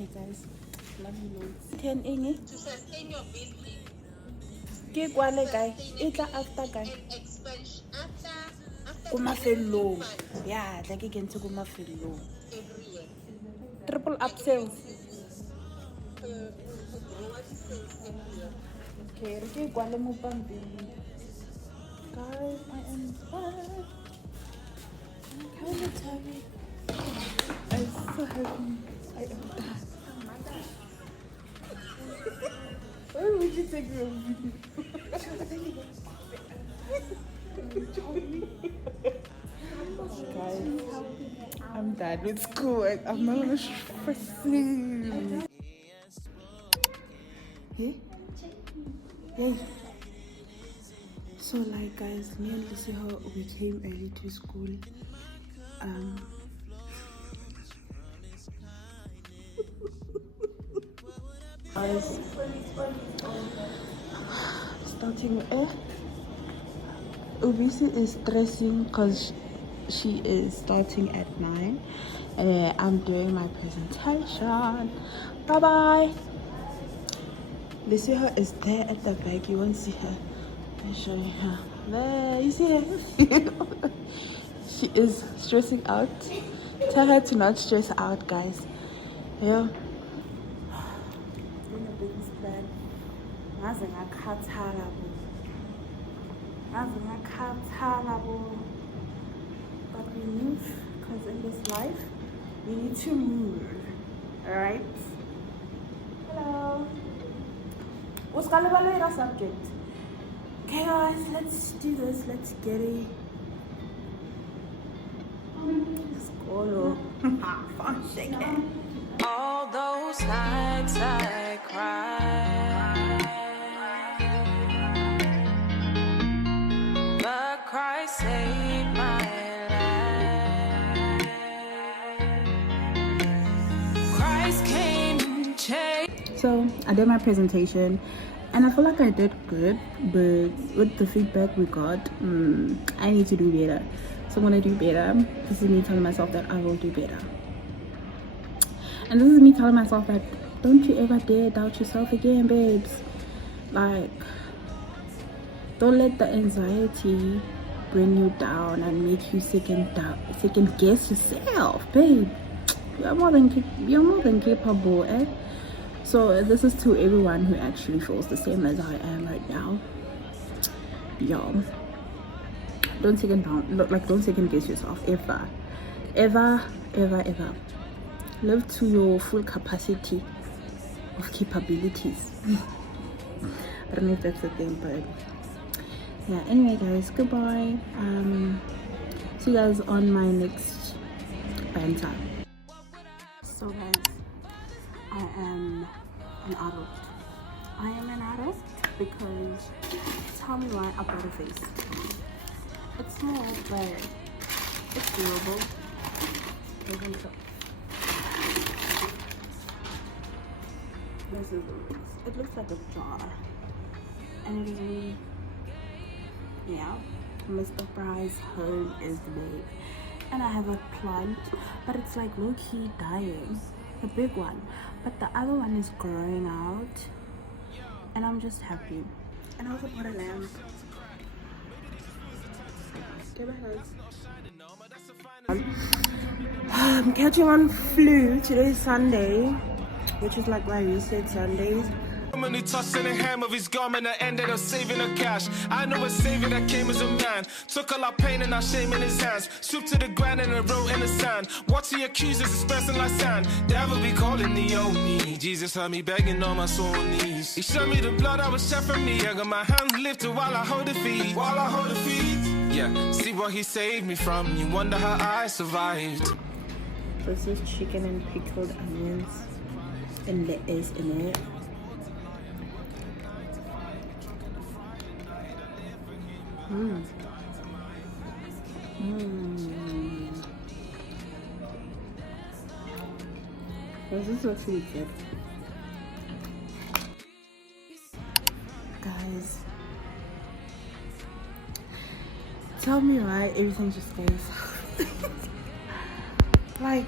Okay, guys. Love you loads. 10 ingi. To sustain your building. Ke kwale guy. Itla after guy. After Kumafelo. Yeah, like again to kumafelo. every year. Triple upsells. What is sales every year? Okay, ke kwale mo pampiri. Guys, I am back. I'm tired. I'm so happy. I am back. Why would you take me on video? Guys, I'm done with school. I'm not stressing. Yeah? Yeah. So like guys, me and Lucy, we came early to school. Guys, starting with Ubisi is stressing because she is starting at 9. I'm doing my presentation. Bye bye. Lucy is there at the back. You won't see her. I'm showing her. There, you see her. She is stressing out. Tell her to not stress out, guys. Yeah. But we move because in this life we need to move. Alright? Hello. What's the subject? Okay guys, let's do this. Let's get it. Let's go. Fun shaking. All those nights I cried, but Christ saved my life. Christ came and changed. So I did my presentation and I feel like I did good, but with the feedback we got, I need to do better. So I'm gonna do better. This is me telling myself that I will do better. And this is me telling myself that don't you ever dare doubt yourself again, babes. Like, don't let the anxiety bring you down and make you second guess yourself, babe. You're more than capable, eh? So this is to everyone who actually feels the same as I am right now. Yo, don't second guess yourself ever. Live to your full capacity of capabilities. I don't know if that's the thing, but yeah. Anyway, guys, goodbye. See you guys on my next banter. So guys, I am an adult. I am an adult because tell me why I bought a face. It's small, but it's doable. Isn't it? This is it looks like a jar, and it is really, yeah. Mr. Fry's home is made, and I have a plant, but it's like low-key dying, the big one, but the other one is growing out, and I'm just happy. And I also bought a lamp. I'm catching on flu. Today's Sunday, which is like my reset Sundays. He tossed in the hem of his garment and ended up saving the cash. I know a savior that came as a man, took all our pain and our shame in his hands, swooped to the ground and wrote in the sand. Watch the accusers expressing like sand. Devil be calling the old me. Jesus heard me begging on my soul knees. He showed me the blood I was shed from me. I got my hands lifted while I hold the feet. Yeah, see what he saved me from. You wonder how I survived. This is chicken and pickled onions and lettuce in it. This is actually good. Guys, tell me why everything just goes like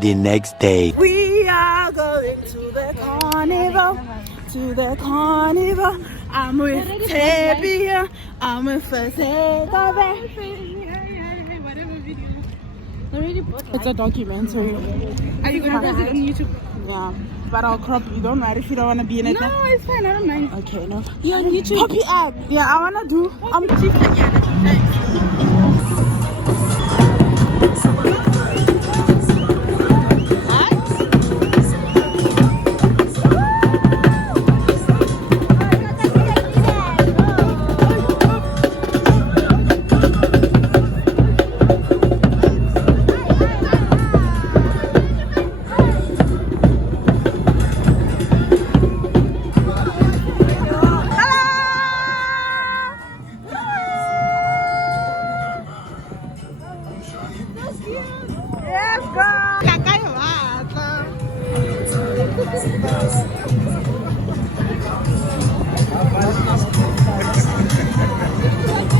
The next day. We are going to the carnival, to the carnival. I'm with Tabia, I'm with Fasega. It's a documentary. Are you gonna post it on YouTube? Yeah, but I'll crop you. Don't mind if you don't want to be in it. No, it's fine. I don't mind. Okay, no. You're on YouTube. Copy act. Yeah, I wanna do.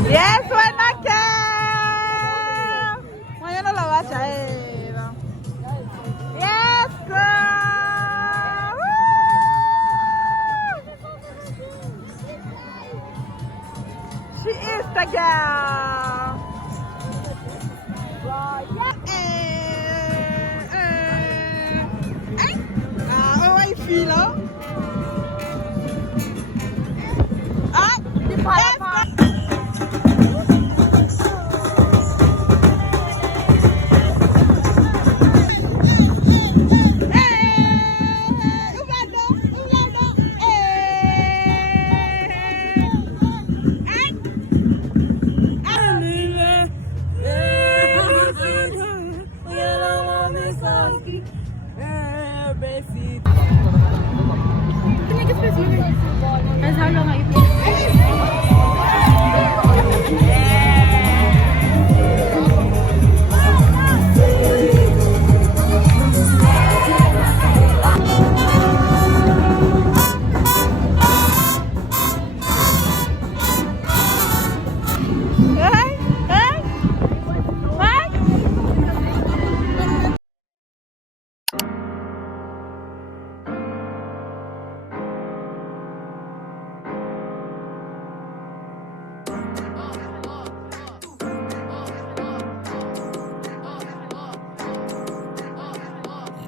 Yes, we're not Yes, girl. Woo! She is the girl. Oh, I feel That's how long I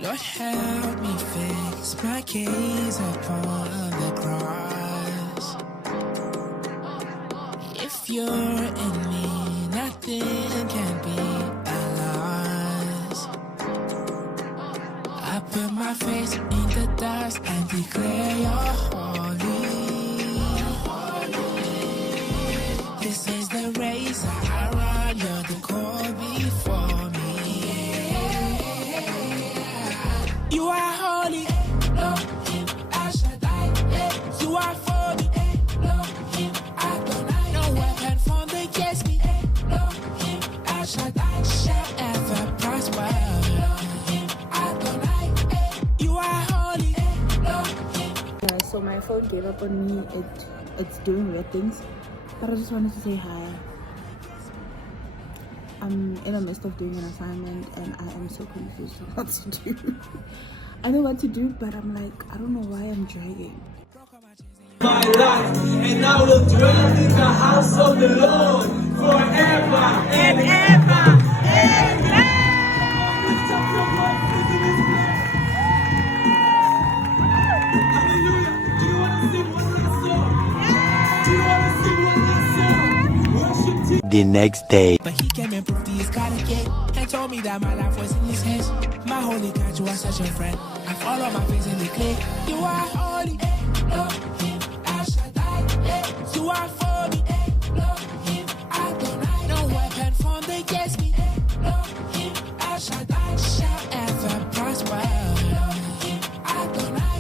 Lord help me fix my case upon the cross. If you're in me, nothing can be a loss. I put my face in the dust and declare you're holy. This is the race I run, you're the call before me. You are holy, Elohim, Ashaddai. You are for me, Elohim, Adonai. No weapon formed against me, Elohim, Ashaddai. Shall ever prosper, Elohim, Adonai. You are holy, Elohim. So my phone gave up on me. It's doing weird things, but I just wanted to say hi. I'm in the midst of doing an assignment and I am so confused on what to do. I know what to do, but I'm like, I don't know why I'm dragging. My life, and I will dwell in the house of the Lord forever and ever. Amen. Lift up your voices in this place. Hallelujah. Do you want to sing one last song? Do you want to sing one last song? Worship team. The next day. But he came and proved his God again and told me that my life was in his hands. My holy God, you are such a friend. I follow my face in the clay. You are holy, Elohim, Ashaddai. You are for me, Elohim, Adonai. No weapon formed against me, Elohim, Ashaddai. Shall ever prosper, Elohim, Adonai.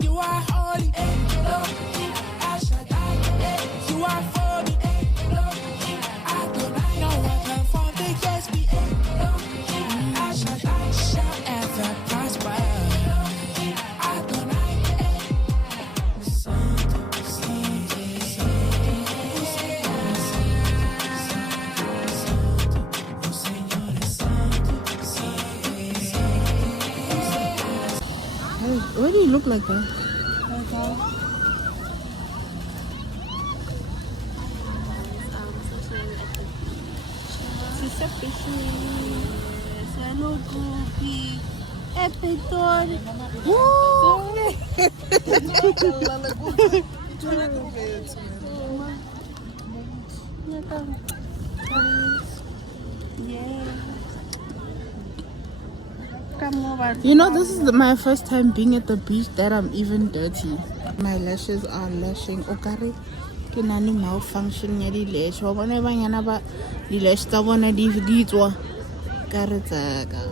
You are holy, Elohim, Ashaddai. You are for me, Elohim, Adonai. No weapon formed against me, Elohim, Ashaddai. Shall ever prosper, Elohim, Adonai. Santo, Santo, Santo. do you look like that? You know, this is my first time being at the beach that I'm even dirty. My lashes are lashing. Okare, ke nani malfunction ya di lash. Wa bona ba nyana ba di lash tsa bona di tswa ka re tsaka.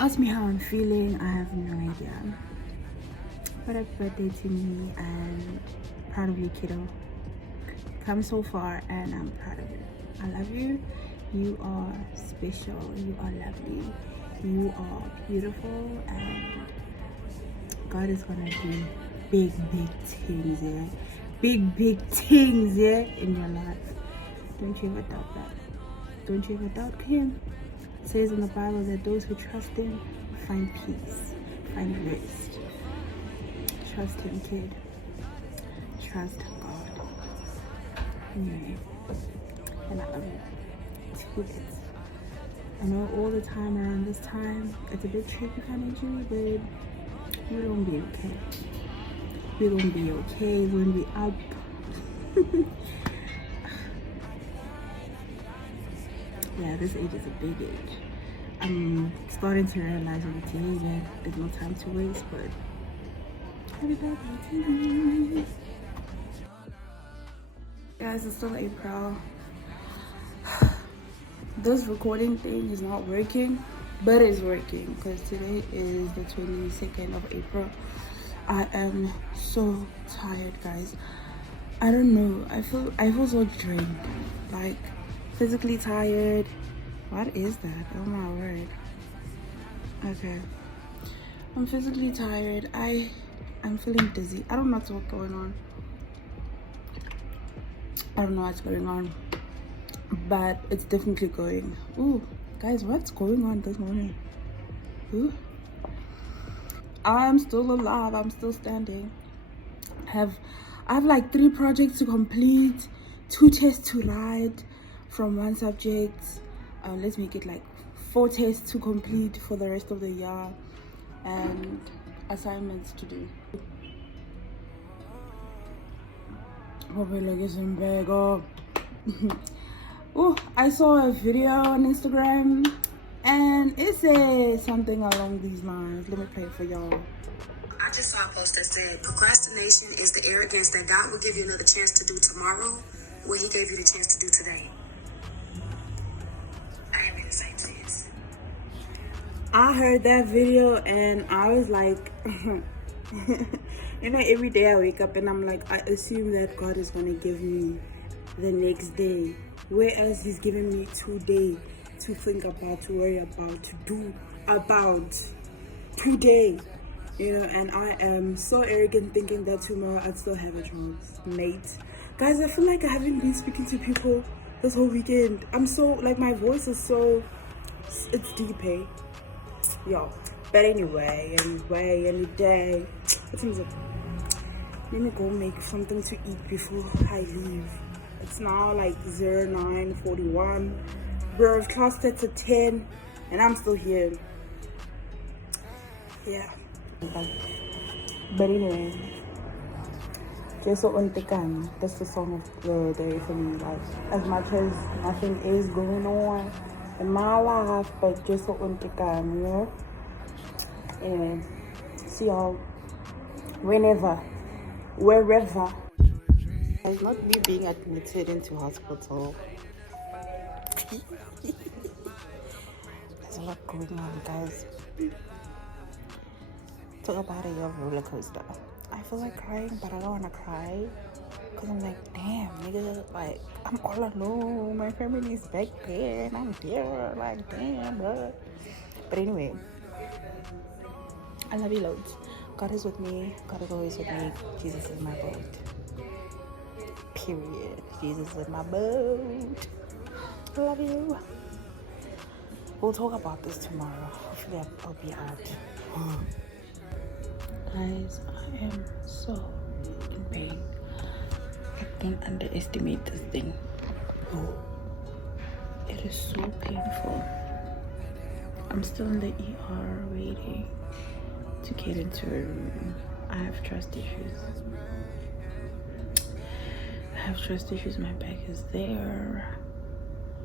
Ask me how I'm feeling. I have no idea. But happy birthday to me, and proud of you, kiddo. Come so far, and I'm proud of you. I love you. You are special. You are lovely. You are beautiful, and God is gonna do big things, yeah. Big things, yeah, in your life. Don't you ever doubt that. Don't you ever doubt Him. It says in the Bible that those who trust Him find peace, find rest. Trust Him, kid. Trust God. Yeah. And I love you. I know all the time around this time it's a bit tricky financially, but we're gonna be okay. We're gonna be okay when we up. Yeah, this age is a big age. I'm starting to realize every day that there's no time to waste, but happy birthday to me. Guys, it's still April. This recording thing is not working, but it's working because today is the 22nd of April. I am so tired, guys. I don't know. I feel so drained, like physically tired. What is that? Oh my word. Okay, I'm physically tired. I'm feeling dizzy. I don't know what's going on. I don't know what's going on, but it's definitely going. Ooh, guys, what's going on this morning? Ooh, I'm still alive. I'm still standing. I have like 3 projects to complete, 2 tests to write from 1 subject. Let's make it like 4 tests to complete for the rest of the year, and assignments to do. Oh, I saw a video on Instagram and it says something along these lines. Let me play it for y'all. I just saw a post that said, procrastination is the arrogance that God will give you another chance to do tomorrow what He gave you the chance to do today. I am in the same sense. I heard that video and I was like, you know, every day I wake up and I'm like, I assume that God is going to give me the next day, whereas He's giving me today to think about, to worry about, to do about today, you know. And I am so arrogant thinking that tomorrow I'd still have a chance, mate. Guys, I feel like I haven't been speaking to people this whole weekend. I'm so, like, my voice is so, it's deep, eh? Yo, but anyway, any day, it seems like, let me go make something to eat before I leave. It's now like 09:41. Bro, class starts at 10 and I'm still here. Yeah. But anyway, just so untekan. That's the song of the day for me. Like, as much as nothing is going on in my life, but just so untekan, you know. Anyway, see y'all whenever, wherever. It's not me being admitted into hospital. There's a lot going on, guys. Talk about a roller coaster. I feel like crying, but I don't want to cry. Cause I'm like, damn, nigga, like I'm all alone. My family's back there, and I'm here. Like, damn, bro. But anyway, I love you loads. God is with me. God is always with me. Jesus is my boat. Period. Jesus is my boat. I love you. We'll talk about this tomorrow. Hopefully I'll be out. Guys, I am so in pain. I don't underestimate this thing. It is so painful. I'm still in the ER waiting to get into a room. I have trust issues. My back is there.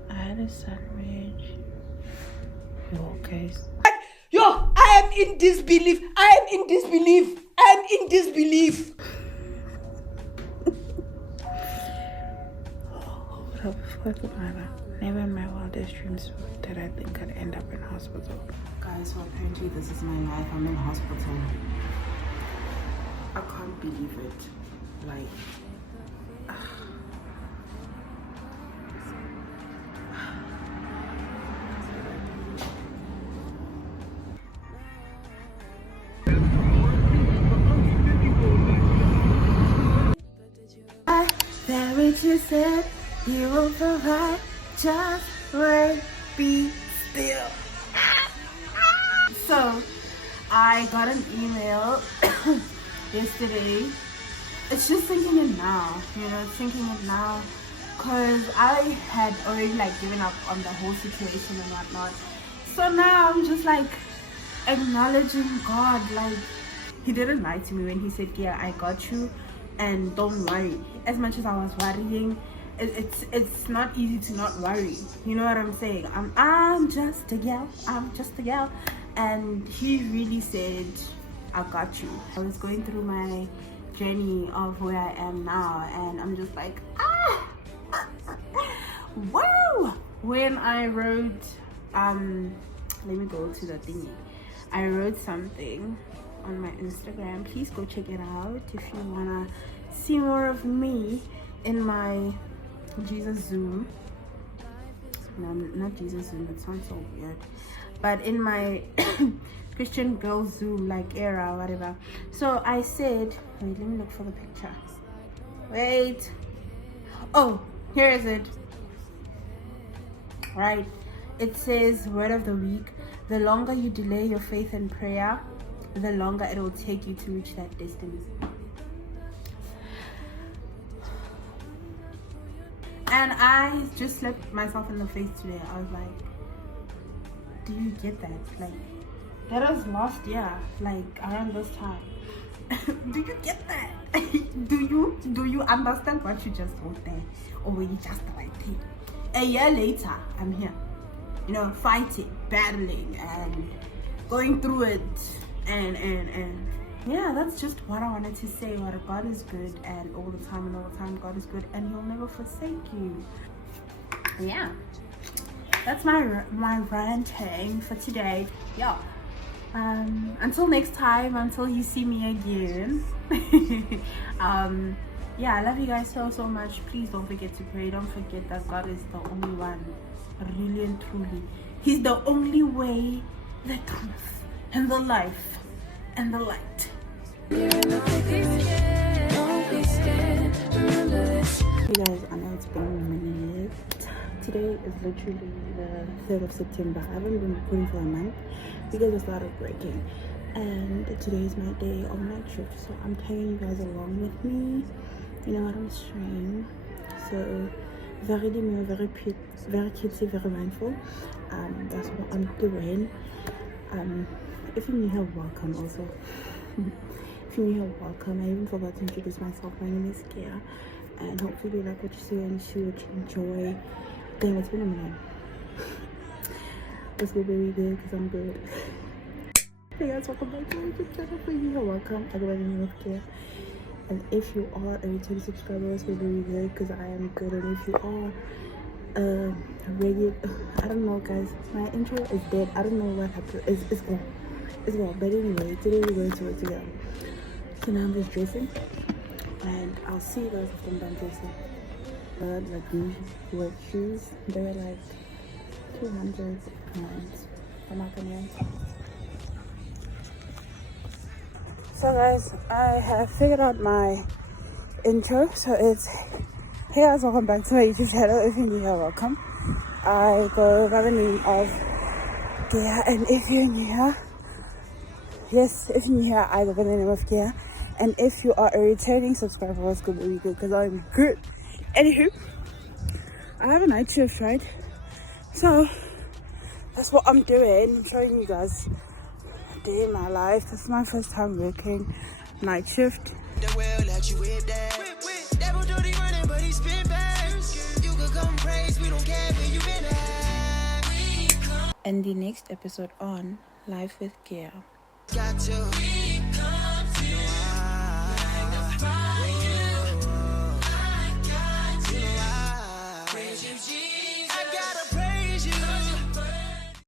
I had a sandwich. Yo, guys. Yo, I am in disbelief. I am in disbelief. I am in disbelief. What the fuck am I? Never in my wildest dreams did I think I'd end up in hospital. Guys, so apparently this is my life. I'm in hospital. I can't believe it. Like, that which you said you will provide, just wait, be still. So I got an email yesterday. It's just thinking it now, because I had already like given up on the whole situation and whatnot. So now I'm just like acknowledging God, like he didn't lie to me when he said, yeah, I got you and don't worry. As much as I was worrying, it's not easy to not worry. You know what I'm saying? I'm just a girl. And he really said, I got you. I was going through my journey of where I am now, and I'm just like, wow. When I wrote, let me go to the thingy. I wrote something on my Instagram. Please go check it out if you wanna see more of me in my Jesus Zoom. No, not Jesus Zoom, that sounds so weird. But in my Christian girl Zoom, like era, whatever. So I said, wait, let me look for the picture. Wait. Oh, here is it. Right. It says, word of the week: the longer you delay your faith and prayer, the longer it will take you to reach that destiny. And I just slapped myself in the face today. I was like, do you get that? Like, that was last year, like around this time. Do you get that? do you understand what you just wrote there? Or were you just like it? A year later, I'm here, fighting, battling, and going through it, and yeah, that's just what I wanted to say. What God is good, and all the time God is good, and he'll never forsake you. Yeah, that's my ranting for today. Yeah. Until next time, until you see me again. Yeah, I love you guys so much. Please don't forget to pray. Don't forget that God is the only one, really and truly. He's the only way, the truth, and the life, and the light. You guys, I know it's been a minute. Today is literally the 3rd of September. I haven't been recording for a month because I started breaking, and today is my day of night shift, so I'm taking you guys along with me. I'm streaming, so very demure, very cutesy, very mindful. That's what I'm doing. If you're new here, welcome. Also, if you're new here, welcome. I even forgot to introduce myself. My name is Kia, and hopefully you like what you see and see what you enjoy. Damn, it's been a minute. Let's go very good, because I'm good. Hey guys, welcome back to my YouTube channel. If you're new here, welcome. I go by the name of Kia. And if you are a return subscriber, it's very good, because I am good. And if you are regular, I don't know, guys, my intro is dead. I don't know what happened. It's gone. But anyway, today we're going to work together. So now I'm just dressing. and I'll see those of them that just like work shoes. They were like 200 pounds. I'm not gonna. So guys, I have figured out my intro. So it's, hey guys, welcome back to my YouTube channel. If you're new here, welcome. I go by the name of Gia, and if you're new here, yes, if you're new here, I go by the name of Gia. And if you are a returning subscriber, what's good, really good, because I'm good. Anywho, I have a night shift, right? So that's what I'm doing. I'm showing you guys a day in my life. This is my first time working night shift. The well let you with that. Devil do the running, but he spin back. You could come praise, we don't care where you been at. And the next episode on Life with Gia. Got to.